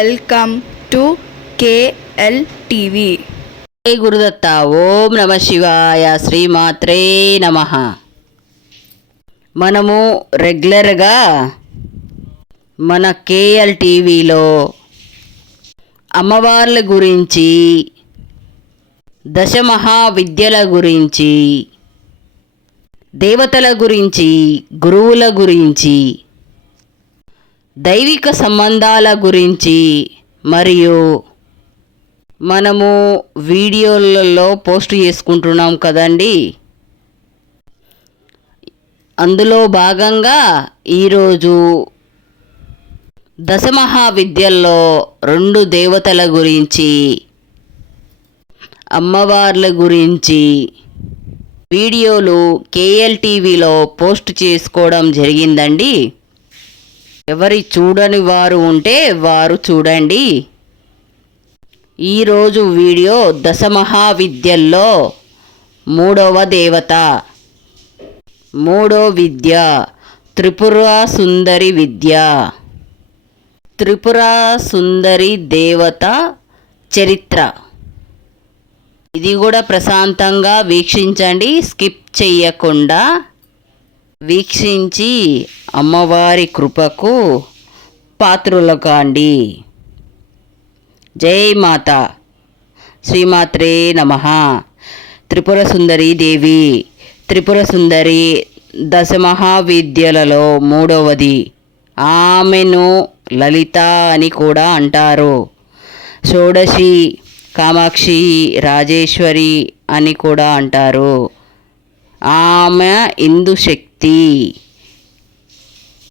Welcome to KL TV జై గురుదత్త ఓం నమ శివాయ శ్రీమాత్రే నమ. మనము రెగ్యులర్గా మన కేఎల్ టీవీలో అమ్మవార్ల గురించి దశమహావిద్యల గురించి దేవతల గురించి గురువుల గురించి దైవిక సంబంధాల గురించి మరియు మనము వీడియోలలో పోస్ట్ చేసుకుంటున్నాం కదండి. అందులో భాగంగా ఈరోజు దశమహావిద్యల్లో రెండు దేవతల గురించి అమ్మవార్ల గురించి వీడియోలు కేఎల్ టీవీలో పోస్ట్ చేసుకోవడం జరిగిందండి. ఎవరి చూడని వారు ఉంటే వారు చూడండి. ఈరోజు వీడియో దశమహావిద్యల్లో మూడవ దేవత. మూడో విద్య త్రిపుర సుందరి విద్య. త్రిపుర సుందరి దేవత చరిత్ర. ఇది కూడా ప్రశాంతంగా వీక్షించండి స్కిప్ చెయ్యకుండా వీక్షించి అమ్మవారి కృపకు పాత్రులు కాండి జై మాత. శ్రీమాత్రే నమ. త్రిపుర సుందరి దేవి త్రిపుర సుందరి దశమహావిద్యలలో మూడవది. ఆమెను లలిత అని కూడా అంటారు. షోడశి కామాక్షి రాజేశ్వరి అని కూడా అంటారు. ఆమె ఇందు శక్తి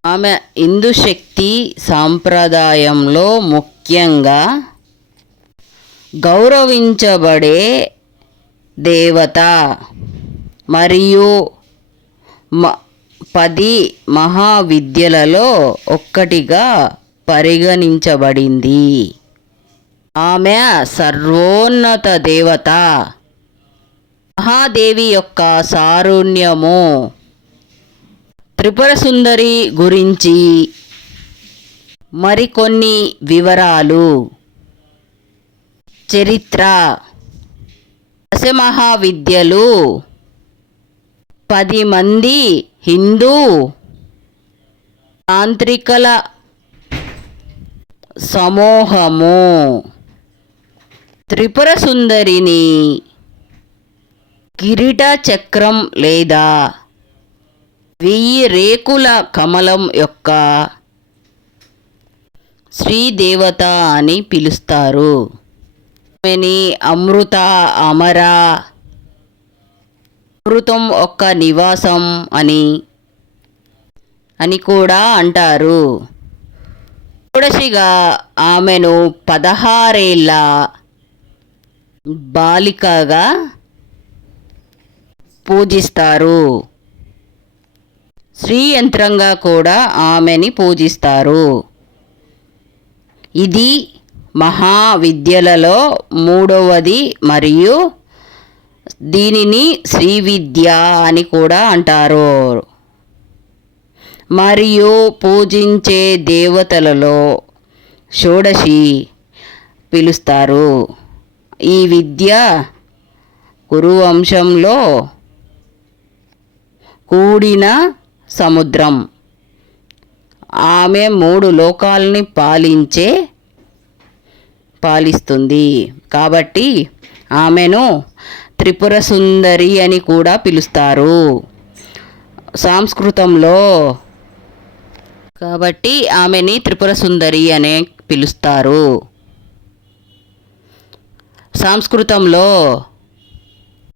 ఆమె హిందూ శక్తి సాంప్రదాయంలో ముఖ్యంగా గౌరవించబడే దేవత మరియు మ పది మహావిద్యలలో ఒక్కటిగా పరిగణించబడింది. ఆమె సర్వోన్నత దేవత. మహాదేవి యొక్క సారుణ్యము త్రిపుర సుందరి గురించి మరికొన్ని వివరాలు. చరిత్ర. దశమహావిద్యలు పది మంది హిందూ తాంత్రికల సమూహము. త్రిపుర సుందరిని కిరీట చక్రం లేదా వెయ్యి రేకుల కమలం యొక్క శ్రీదేవత అని పిలుస్తారు. ఆమెని అమృత అమర అమృతం ఒక్క నివాసం అని అని కూడా అంటారు. తుడసిగా ఆమెను పదహారేళ్ళ బాలికగా పూజిస్తారు. శ్రీ యంత్రంగా కూడా ఆమెని పూజిస్తారు. ఇది మహావిద్యలలో మూడవది మరియు దీనిని శ్రీ విద్య అని కూడా అంటారు. మరియు పూజించే దేవతలలో షోడశి పిలుస్తారు. ఈ విద్య కురువంశంలో కూడిన సముద్రం. ఆమె మూడు లోకాలని పాలించే పాలిస్తుంది. కాబట్టి ఆమెను త్రిపుర సుందరి అని కూడా పిలుస్తారు. సంస్కృతంలో కాబట్టి ఆమెని త్రిపుర సుందరి అనే పిలుస్తారు. సంస్కృతంలో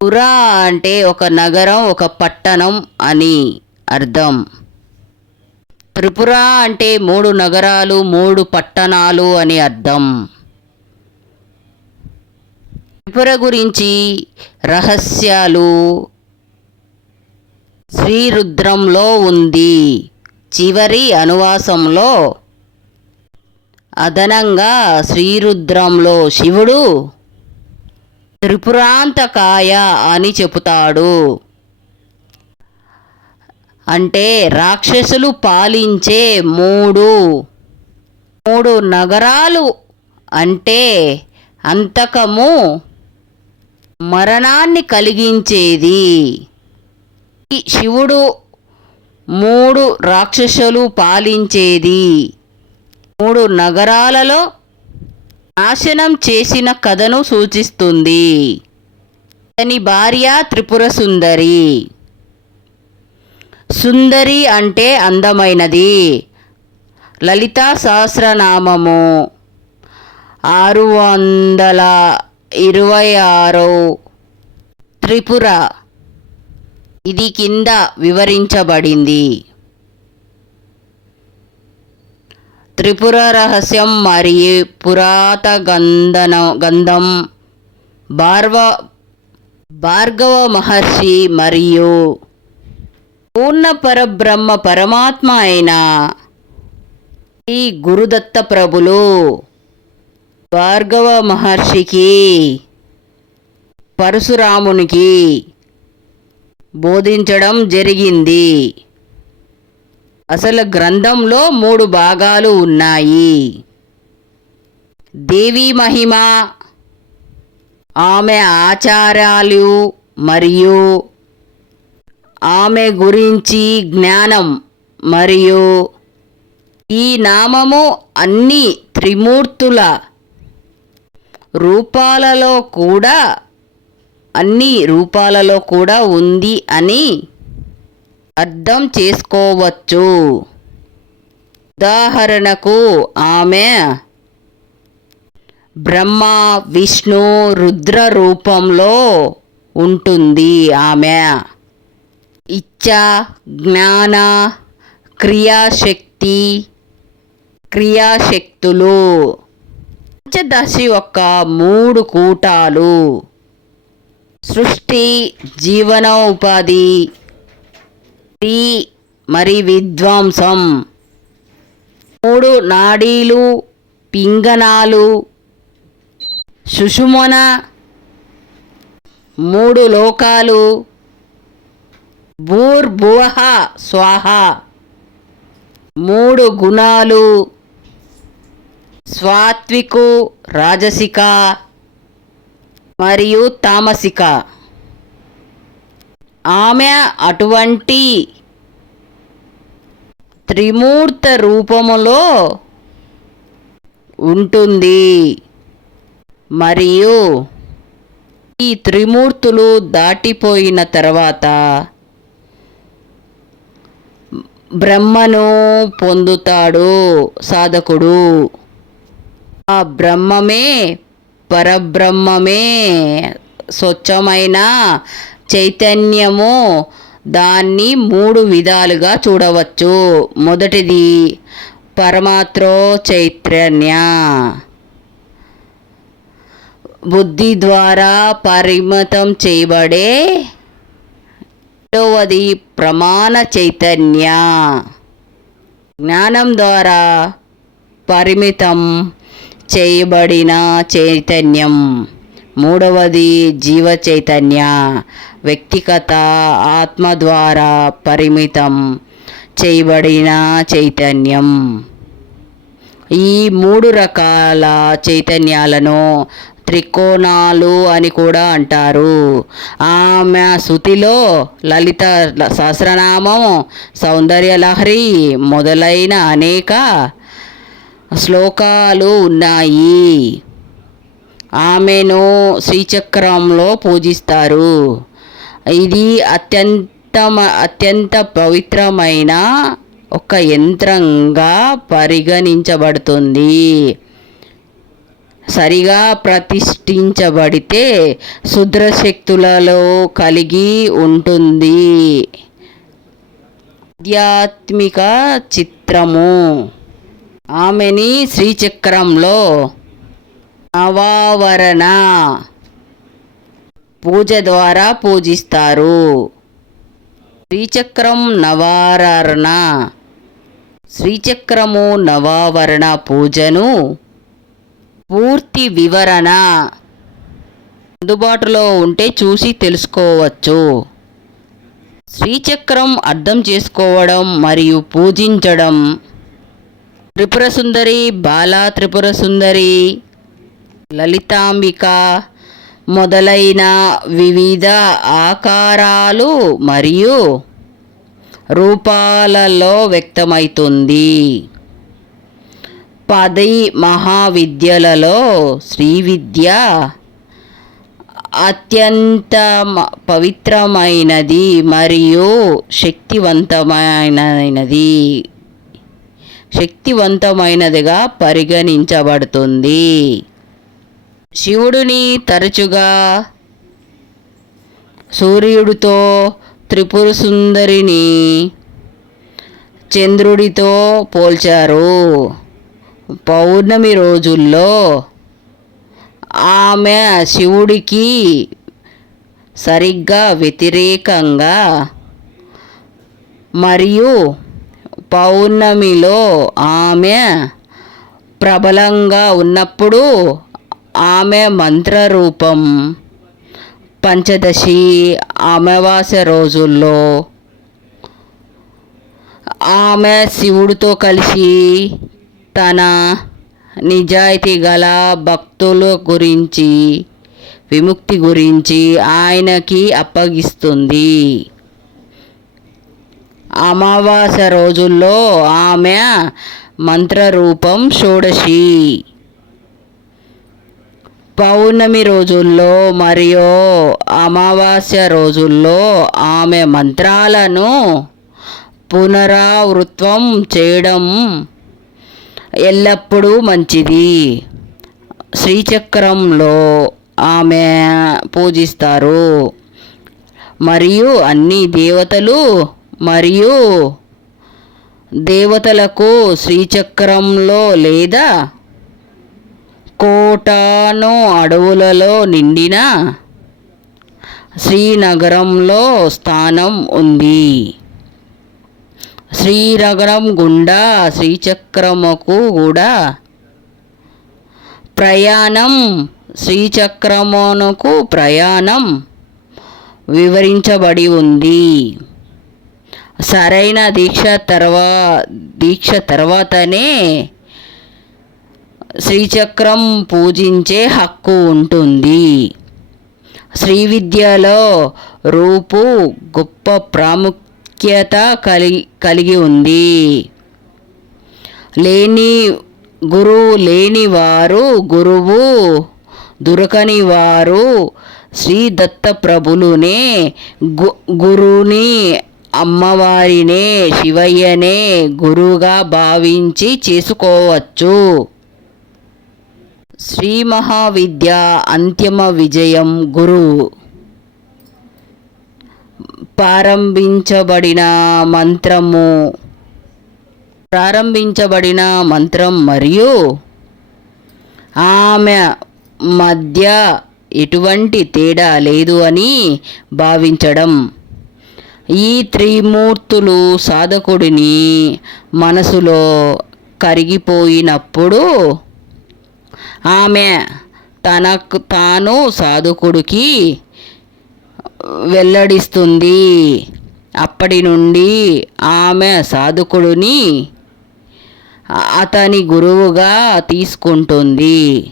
పురా అంటే ఒక నగరం ఒక పట్టణం అని. అర్థం. త్రిపుర అంటే మూడు నగరాలు మూడు పట్టణాలు అని అర్థం. త్రిపుర గురించి రహస్యాలు శ్రీరుద్రంలో ఉంది. చివరి అనువాసంలో అదనంగా శ్రీరుద్రంలో శివుడు త్రిపురాంతకాయ అని చెబుతాడు అంటే రాక్షసులు పాలించే మూడు మూడు నగరాలు అంటే అంతకము మరణాన్ని కలిగించేది. ఈ శివుడు మూడు రాక్షసులు పాలించేది. మూడు నగరాలలో నాశనం చేసిన కథను సూచిస్తుంది. అతని భార్య త్రిపుర సుందరి సుందరి అంటే అందమైనది. లలితా సహస్రనామము. ఆరు వందల ఇరవై ఆరు త్రిపుర. ఇది కింద వివరించబడింది. త్రిపుర రహస్యం మరియు పురాత గంధన గంధం భార్వ భార్గవ మహర్షి మరియు పూర్ణ పరబ్రహ్మ పరమాత్మ అయిన ఈ గురుదత్త ప్రభులు భార్గవ మహర్షికి పరశురామునికి బోధించడం జరిగింది. అసలు గ్రంథంలో మూడు భాగాలు ఉన్నాయి. దేవి మహిమ ఆమె ఆచారాలు మరియు ఆమె గురించి జ్ఞానం మరియు ఈ నామము అన్ని త్రిమూర్తుల రూపాలలో కూడా అన్ని రూపాలలో కూడా ఉంది అని అర్థం చేసుకోవచ్చు. ఉదాహరణకు ఆమె బ్రహ్మ విష్ణు రుద్ర రూపంలో ఉంటుంది ఆమె. ఇచ్చా జ్ఞాన క్రియాశక్తి క్రియాశక్తులు. పంచదశ యొక్క మూడు కూటాలు. సృష్టి జీవనోపాధి స్త్రీ మరి విధ్వంసం మూడు నాడీలు పింగనాలు సుషుమన. మూడు లోకాలు భూర్భువ స్వాహ. మూడు గుణాలు. స్వాత్వికు రాజసిక మరియు తామసిక. ఆమె అటువంటి త్రిమూర్త రూపములో ఉంటుంది. మరియు ఈ త్రిమూర్తులు దాటిపోయిన తర్వాత బ్రహ్మను పొందుతాడు సాధకుడు. ఆ బ్రహ్మమే పరబ్రహ్మమే స్వచ్ఛమైన చైతన్యము. దాన్ని మూడు విధాలుగా చూడవచ్చు. మొదటిది పరమాత్రో చైతన్య బుద్ధి ద్వారా పరిమితం చేయబడే రెండవది ప్రమాణ చైతన్య. జ్ఞానం ద్వారా పరిమితం చేయబడిన చైతన్యం. మూడవది జీవ చైతన్య. వ్యక్తిగత ఆత్మ ద్వారా పరిమితం చేయబడిన చైతన్యం. ఈ మూడు రకాల చైతన్యాలను త్రికోణాలు అని కూడా అంటారు. ఆమె శృతిలో లలిత సహస్రనామం సౌందర్యలహరి మొదలైన అనేక శ్లోకాలు ఉన్నాయి. ఆమెను శ్రీచక్రంలో పూజిస్తారు. ఇది అత్యంత అత్యంత పవిత్రమైన ఒక యంత్రంగా పరిగణించబడుతుంది. సరిగా ప్రతిష్ఠించబడితే శుద్రశక్తులలో కలిగి ఉంటుంది. ఆధ్యాత్మిక చిత్రము. ఆమెని శ్రీచక్రంలో నవావరణ పూజ ద్వారా పూజిస్తారు. శ్రీచక్రం నవారణ. శ్రీచక్రము నవావరణ పూజను పూర్తి వివరణ అందుబాటులో ఉంటే చూసి తెలుసుకోవచ్చు. శ్రీచక్రం అర్థం చేసుకోవడం మరియు పూజించడం. త్రిపుర సుందరి బాలా త్రిపుర సుందరి లలితాంబిక మొదలైన వివిధ ఆకారాలు మరియు రూపాలలో వ్యక్తమవుతుంది పది మహావిద్యలలో శ్రీ విద్య అత్యంత పవిత్రమైనది మరియు శక్తివంతమైనది. శక్తివంతమైనదిగా పరిగణించబడుతుంది. శివుడిని తరచుగా సూర్యుడితో త్రిపుర సుందరిని చంద్రుడితో పోల్చారు. పౌర్ణమి రోజుల్లో ఆమె శివుడికి సరిగ్గా వ్యతిరేకంగా మరియు పౌర్ణమిలో ఆమె ప్రబలంగా ఉన్నప్పుడు ఆమె మంత్రరూపం పంచదశి అమావాస్య రోజుల్లో ఆమె శివుడితో కలిసి తన నిజాయితీ గల భక్తుల గురించి విముక్తి గురించి ఆయనకి అప్పగిస్తుంది. అమావాస్య రోజుల్లో ఆమె మంత్రరూపం షోడశి. పౌర్ణమి రోజుల్లో మరియు అమావాస్య రోజుల్లో ఆమె మంత్రాలను పునరావృత్వం చేయడం ఎల్లప్పుడూ మంచిది. శ్రీచక్రంలో ఆమె పూజిస్తారు. మరియు అన్ని దేవతలు మరియు దేవతలకు శ్రీచక్రంలో లేదా కోటాను అడవులలో నిండిన శ్రీనగరంలో స్థానం ఉంది. శ్రీనగరం గుండా శ్రీచక్రముకు కూడా ప్రయాణం శ్రీచక్రమునకు ప్రయాణం వివరించబడి ఉంది. సరైన దీక్ష తర్వా దీక్ష తర్వాతనే శ్రీచక్రం పూజించే హక్కు ఉంటుంది. శ్రీ విద్యలో రూపు గొప్ప ప్రాముఖ్యత కలిగి కలిగి ఉంది. లేని గురువు లేని వారు గురువు దొరకని వారు శ్రీ దత్త ప్రభులునే గు గురుని అమ్మవారినే శివయ్యనే గురువుగా భావించి చేసుకోవచ్చు. శ్రీ మహావిద్య అంతిమ విజయం గురువు. ప్రారంభించబడిన మంత్రము. ప్రారంభించబడిన మంత్రం మరియు ఆమె మధ్య ఎటువంటి తేడా లేదు అని భావించడం. ఈ త్రిమూర్తులు సాధకుడిని మనసులో కరిగిపోయినప్పుడు ఆమె తనకు తాను సాధకుడికి వెల్లడిస్తుంది. అప్పటి నుండి ఆమె సాధకుడిని అతని గురువుగా తీసుకుంటుంది.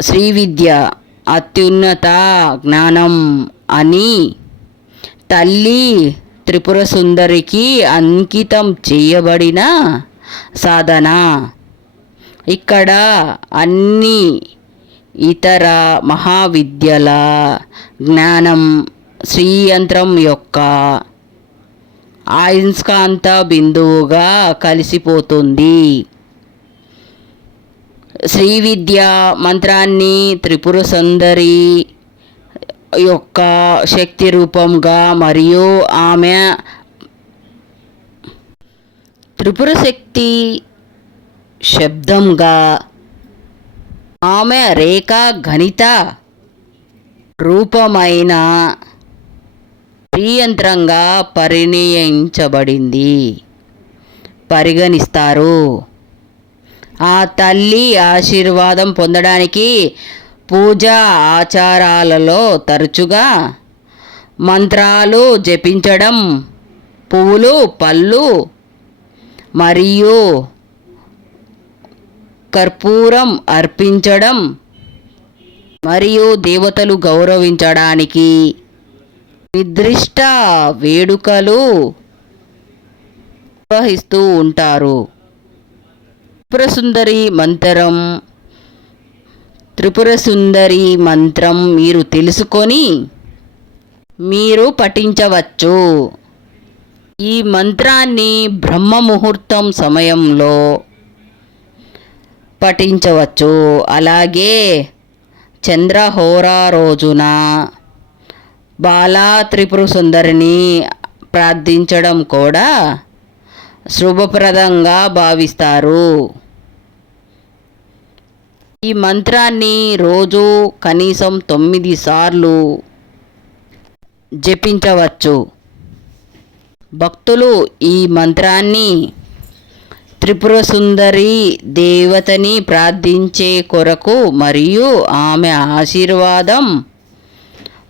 శ్రీ విద్య అత్యున్నత జ్ఞానం అని తల్లి త్రిపుర సుందరికి అంకితం చేయబడిన సాధన. ఇక్కడ అన్నీ ఇతర మహావిద్యల జ్ఞానం శ్రీయంత్రం యొక్క అయస్కాంత బిందువుగా కలిసిపోతుంది. శ్రీ విద్య మంత్రాన్ని త్రిపుర సుందరి యొక్క శక్తి రూపంగా మరియు ఆమె త్రిపుర శక్తి శబ్దంగా ఆమె రేఖా గణిత రూపమైన యంత్రంగా పరిణయించబడింది. పరిగణిస్తారు. ఆ తల్లి ఆశీర్వాదం పొందడానికి పూజా ఆచారాలలో తరచుగా మంత్రాలు జపించడం పువ్వులు పళ్ళు మరియు కర్పూరం అర్పించడం మరియు దేవతలు గౌరవించడానికి నిర్దిష్ట వేడుకలు నిర్వహిస్తూ ఉంటారు. త్రిపురసుందరి మంత్రం త్రిపురసుందరి మంత్రం మీరు తెలుసుకొని మీరు పఠించవచ్చు. ఈ మంత్రాన్ని బ్రహ్మ ముహూర్తం సమయంలో పఠించవచ్చు అలాగే చంద్రహోరా రోజున బాలా త్రిపుర సుందరిని ప్రార్థించడం కూడా శుభప్రదంగా భావిస్తారు. ఈ మంత్రాన్ని రోజు కనీసం తొమ్మిది సార్లు జపించవచ్చు. భక్తులు ఈ మంత్రాన్ని త్రిపుర సుందరి దేవతని ప్రార్థించే కొరకు మరియు ఆమె ఆశీర్వాదం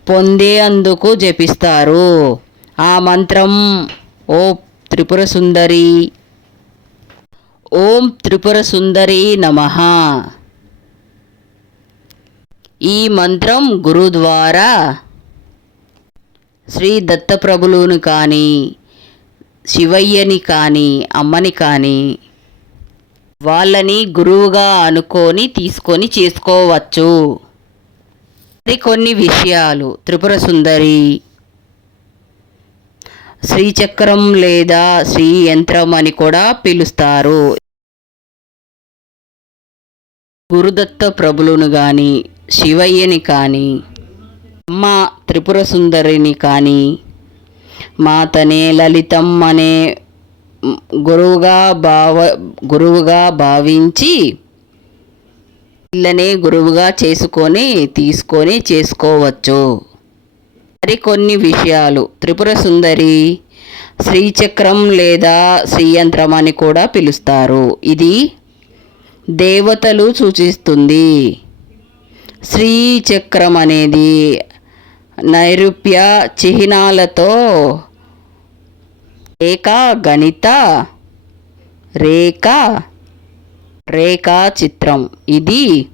పొందేందుకు జపిస్తారు. ఆ మంత్రం ఓ త్రిపుర సుందరి ఓం త్రిపుర సుందరి నమః. ఈ మంత్రం గురు ద్వారా శ్రీ దత్తప్రభులును కానీ శివయ్యని కానీ అమ్మని కానీ వాళ్ళని గురువుగా అనుకొని తీసుకొని చేసుకోవచ్చు. మరి కొన్ని విషయాలు. త్రిపుర సుందరి. శ్రీచక్రం లేదా శ్రీ యంత్రం అని కూడా పిలుస్తారు. గురుదత్త ప్రభులను కానీ శివయ్యని కానీ అమ్మ త్రిపుర సుందరిని కానీ మాతనే లలితం అనే గురువుగా భావ గురువుగా భావించి పిల్లనే గురువుగా చేసుకొని తీసుకొని చేసుకోవచ్చు. మరికొన్ని విషయాలు. త్రిపుర సుందరి శ్రీచక్రం లేదా శ్రీయంత్రం అని కూడా పిలుస్తారు. ఇది దేవతలు సూచిస్తుంది. శ్రీచక్రం అనేది నైరూప్య చిహ్నాలతో రేఖ గణిత రేఖ రేఖా చిత్రం ఇది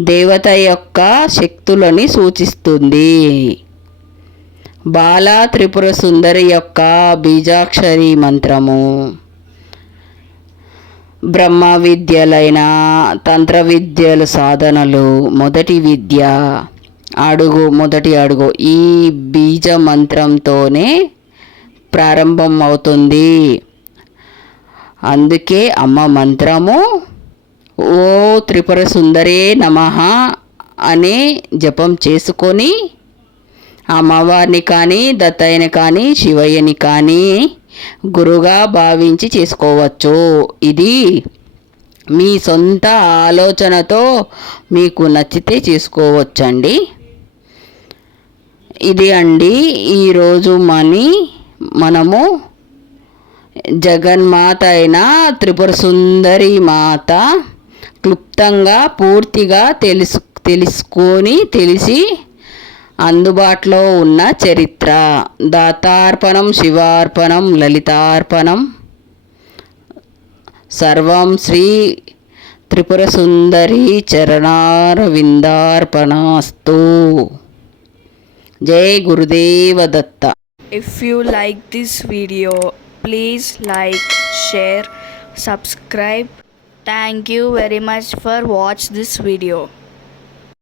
దేవత యొక్క శక్తులని సూచిస్తుంది. బాల త్రిపుర సుందరి యొక్క బీజాక్షరి మంత్రము. బ్రహ్మ విద్యలైన తంత్ర విద్యలు సాధనలు మొదటి విద్య. అడుగు మొదటి అడుగు. ఈ బీజ మంత్రంతోనే ప్రారంభం అవుతుంది అందుకే అమ్మ మంత్రము ఓ త్రిపుర సుందరే నమ అనే జపం చేసుకొని అమ్మవారిని కానీ దత్తయ్యని కానీ శివయ్యని కానీ గురుగా భావించి చేసుకోవచ్చు. ఇది మీ సొంత ఆలోచనతో మీకు నచ్చితే చేసుకోవచ్చండి. ఇది అండి. ఈరోజు మనీ మనము జగన్మాత అయిన త్రిపుర సుందరి మాత క్లుప్తంగా పూర్తిగా తెలుసు తెలుసుకొని తెలిసి అందుబాటులో ఉన్న చరిత్ర. దాతార్పణం శివార్పణం లలితార్పణం. సర్వం శ్రీ త్రిపుర సుందరి చరణారవిందార్పణాస్తు. జై Gurudeva Datta if you like this video please like share subscribe thank you very much for watch this video